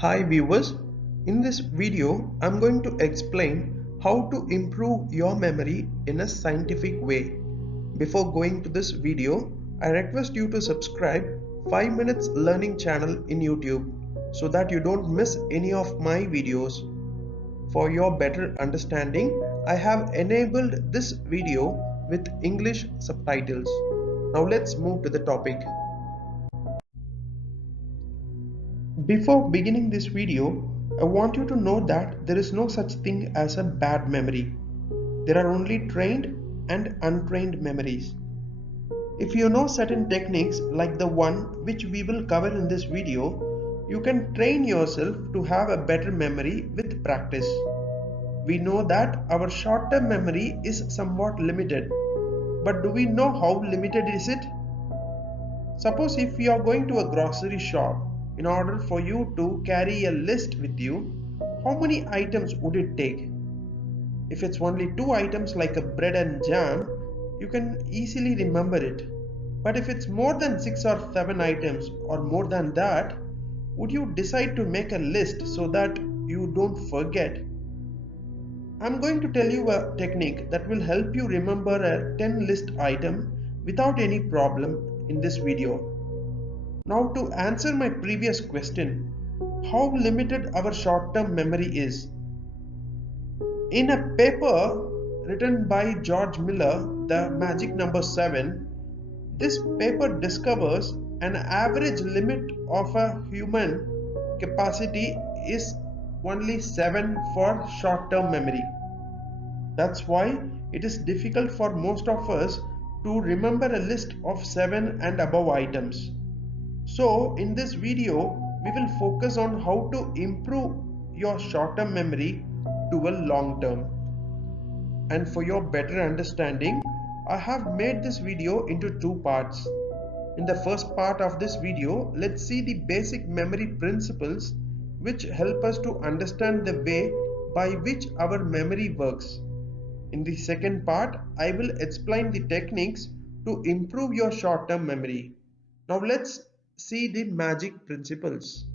Hi viewers, in this video I'm going to explain how to improve your memory in a scientific way. Before going to this video, I request you to subscribe 5 minutes learning channel in YouTube so that you don't miss any of my videos. For your better understanding, I have enabled this video with English subtitles. Now let's move to the topic. Before beginning this video, I want you to know that there is no such thing as a bad memory. There are only trained and untrained memories. If you know certain techniques like the one which we will cover in this video, you can train yourself to have a better memory with practice. We know that our short-term memory is somewhat limited, but do we know how limited is it? Suppose if you are going to a grocery shop, in order for you to carry a list with you, how many items would it take? If it's only 2 items like a bread and jam, you can easily remember it. But if it's more than 6 or 7 items or more than that, would you decide to make a list so that you don't forget? I'm going to tell you a technique that will help you remember a 10 list item without any problem in this video. Now to answer my previous question, how limited our short-term memory is. In a paper written by George Miller, The Magic Number 7, this paper discovers an average limit of a human capacity is only 7 for short-term memory. That's why it is difficult for most of us to remember a list of 7 and above items. So in this video, we will focus on how to improve your short-term memory to a long-term. And for your better understanding, I have made this video into 2 parts. In the first part of this video, let's see the basic memory principles which help us to understand the way by which our memory works. In the second part, I will explain the techniques to improve your short-term memory. Now let's see the magic principles.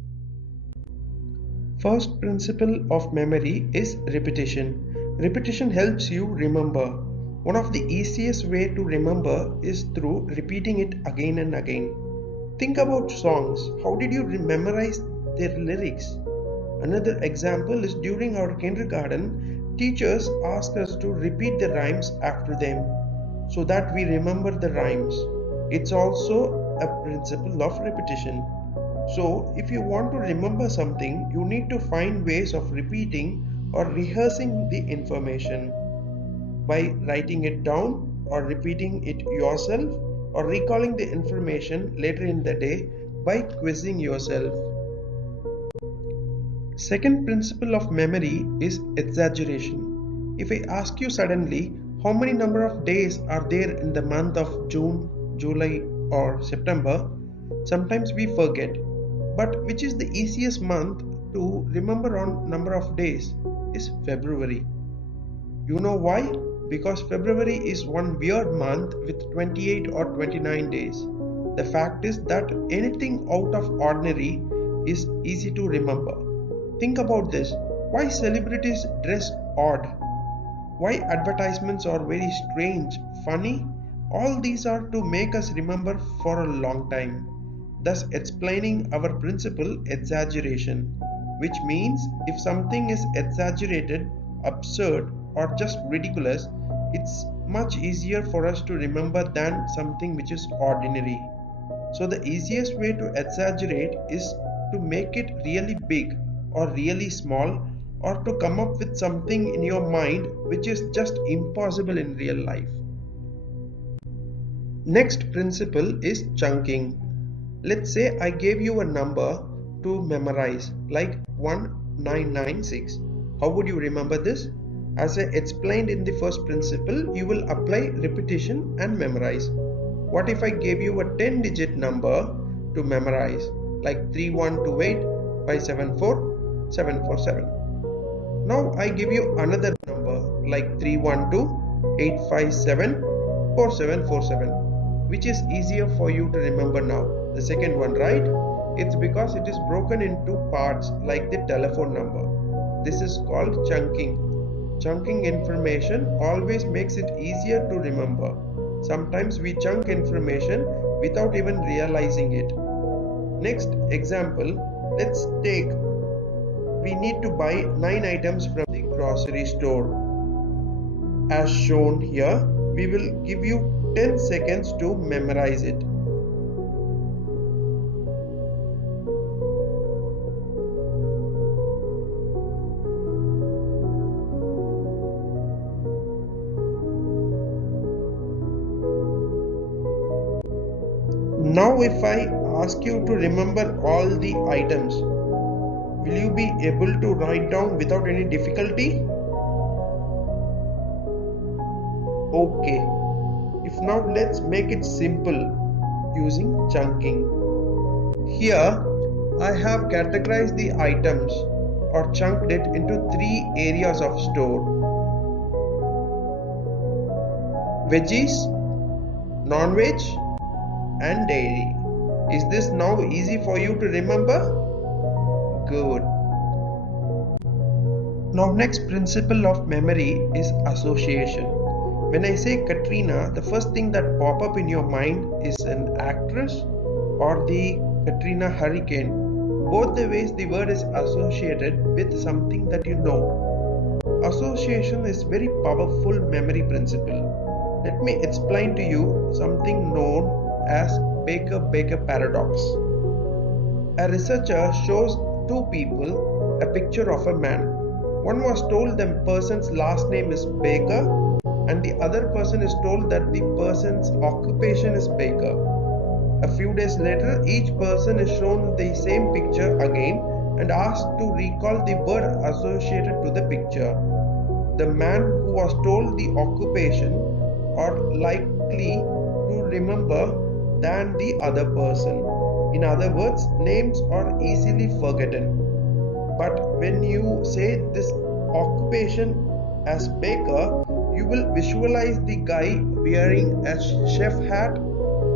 First principle of memory is repetition. Repetition helps you remember. One of the easiest way to remember is through repeating it again and again. Think about songs. How did you memorize their lyrics? Another example is during our kindergarten, teachers ask us to repeat the rhymes after them so that we remember the rhymes. It's also a principle of repetition. So if you want to remember something, you need to find ways of repeating or rehearsing the information by writing it down or repeating it yourself or recalling the information later in the day by quizzing yourself. Second principle of memory is exaggeration. If I ask you suddenly how many number of days are there in the month of June, July or September, sometimes we forget. But which is the easiest month to remember on number of days is February. You know why? Because February is one weird month with 28 or 29 days. The fact is that anything out of ordinary is easy to remember. Think about this. Why celebrities dress odd? Why advertisements are very strange, funny? All these are to make us remember for a long time, thus explaining our principle exaggeration, which means if something is exaggerated, absurd or just ridiculous, it's much easier for us to remember than something which is ordinary. So the easiest way to exaggerate is to make it really big or really small, or to come up with something in your mind which is just impossible in real life. Next principle is chunking. Let's say I gave you a number to memorize like 1996. How would you remember this? As I explained in the first principle, you will apply repetition and memorize. What if I gave you a 10-digit number to memorize like 3128574747? Now I give you another number like 312-857-4747, which is easier for you to remember now. The second one, right? It's because it is broken into parts like the telephone number. This is called chunking. Chunking information always makes it easier to remember. Sometimes we chunk information without even realizing it. Next example, let's take we need to buy 9 items from the grocery store. As shown here, we will give you 10 seconds to memorize it. Now if I ask you to remember all the items, will you be able to write down without any difficulty? Okay. If now let's make it simple using chunking. Here I have categorized the items or chunked it into 3 areas of store: veggies, non-veg and dairy. Is this now easy for you to remember? Good. Now next principle of memory is association. When I say Katrina, the first thing that pop up in your mind is an actress or the Katrina hurricane. Both the ways the word is associated with something that you know. Association is very powerful memory principle. Let me explain to you something known as Baker-Baker paradox. A researcher shows two people a picture of a man. One was told the person's last name is Baker and the other person is told that the person's occupation is baker. A few days later, each person is shown the same picture again and asked to recall the word associated to the picture. The man who was told the occupation are likely to remember than the other person. In other words, names are easily forgotten. But when you say this occupation as baker, you will visualize the guy wearing a chef hat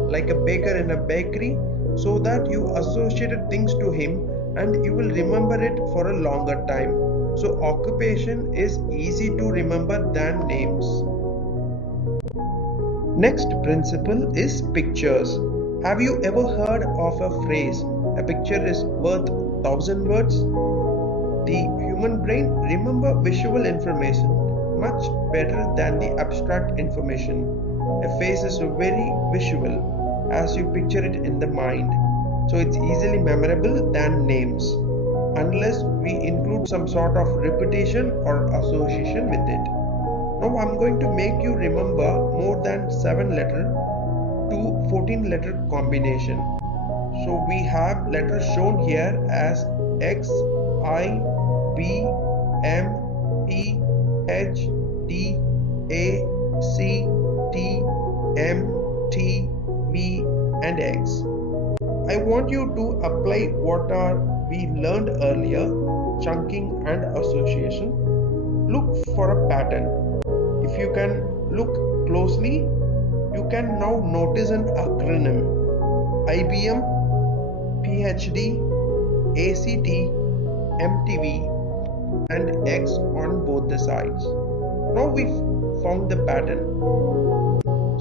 like a baker in a bakery, so that you associated things to him and you will remember it for a longer time. So occupation is easy to remember than names. Next principle is pictures. Have you ever heard of a phrase, a picture is worth 1,000 words? The human brain remembers visual information much better than the abstract information. A face is very visual as you picture it in the mind, so it's easily memorable than names, unless we include some sort of repetition or association with it. Now I'm going to make you remember more than 7-letter to 14-letter combination. So we have letters shown here as X, I, B, M, P, H, D, A, C, T, M, T, V and X. I want you to apply what we learned earlier, chunking and association. Look for a pattern. If you can look closely, you can now notice an acronym: IBM, PhD, ACT, MTV and X on both the sides. Now we've found the pattern.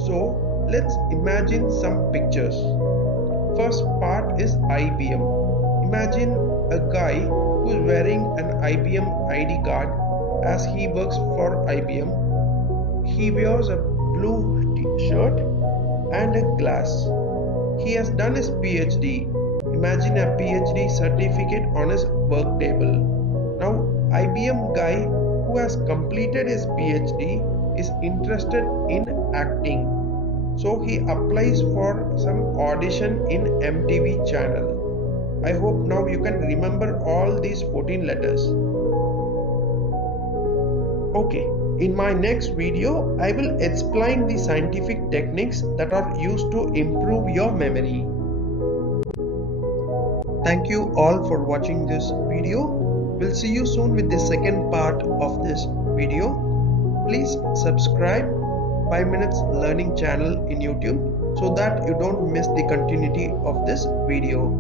So let's imagine some pictures. First part is IBM. Imagine a guy who is wearing an IBM ID card as he works for IBM. He wears a blue shirt and a glass. He has done his PhD. Imagine a PhD certificate on his work table. Now IBM guy who has completed his PhD is interested in acting. So he applies for some audition in MTV channel. I hope now you can remember all these 14 letters. Okay, in my next video, I will explain the scientific techniques that are used to improve your memory. Thank you all for watching this video. We'll see you soon with the second part of this video. Please subscribe 5 Minutes Learning channel in YouTube so that you don't miss the continuity of this video.